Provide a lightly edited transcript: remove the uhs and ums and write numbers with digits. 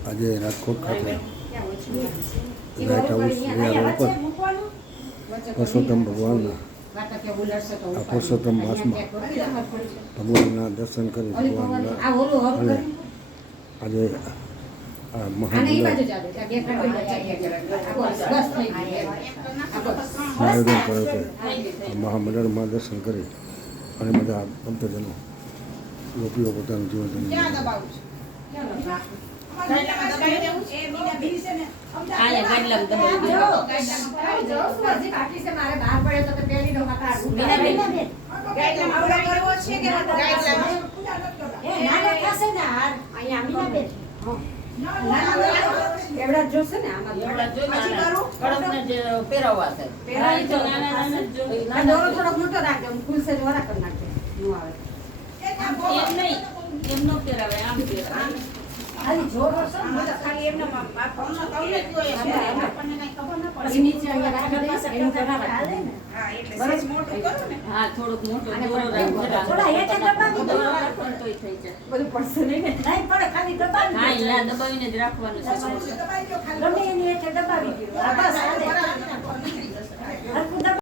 આજે રાજકોટ ખાતે light house road પર પુરુષોત્તમ ભગવાનના આ પુરુષોત્તમ માસમાં ભગવાનના દર્શન કરી ભગવાનના અને આજે આ મહામંડળ આયોજન કર્યું છે. આ મહામંડળમાં દર્શન કરી અને બધા ભક્તજનો ગોપીઓ પોતાનું જીવન એવડા જોશે ને આમાં પહેરવા છે થોડોક મોટો રાખજો ફૂલ સેજ વરા કરી નાખજો નું આવે એમ નહીં એમ નો પહેરાવે આમ પહેરાવે ખાલી જોર હશે ને ખાલી એમને આપણને કઈ ખબર ન પડે નીચે અહીંયા રાખી દે એનું કરાવે હાલે ને હા એટલે સેજ મોટું કરો ને હા થોડુંક મોટું દોરો રાખો થોડા હેઠે દબાવી દો તોય થઈ જાય બધું પડશે નહીં ને નહીં પડે ખાલી દબાવી હા એલા દબાવીને જ રાખવાનું છે ગમે એની હેઠે દબાવી દો બસ હાલે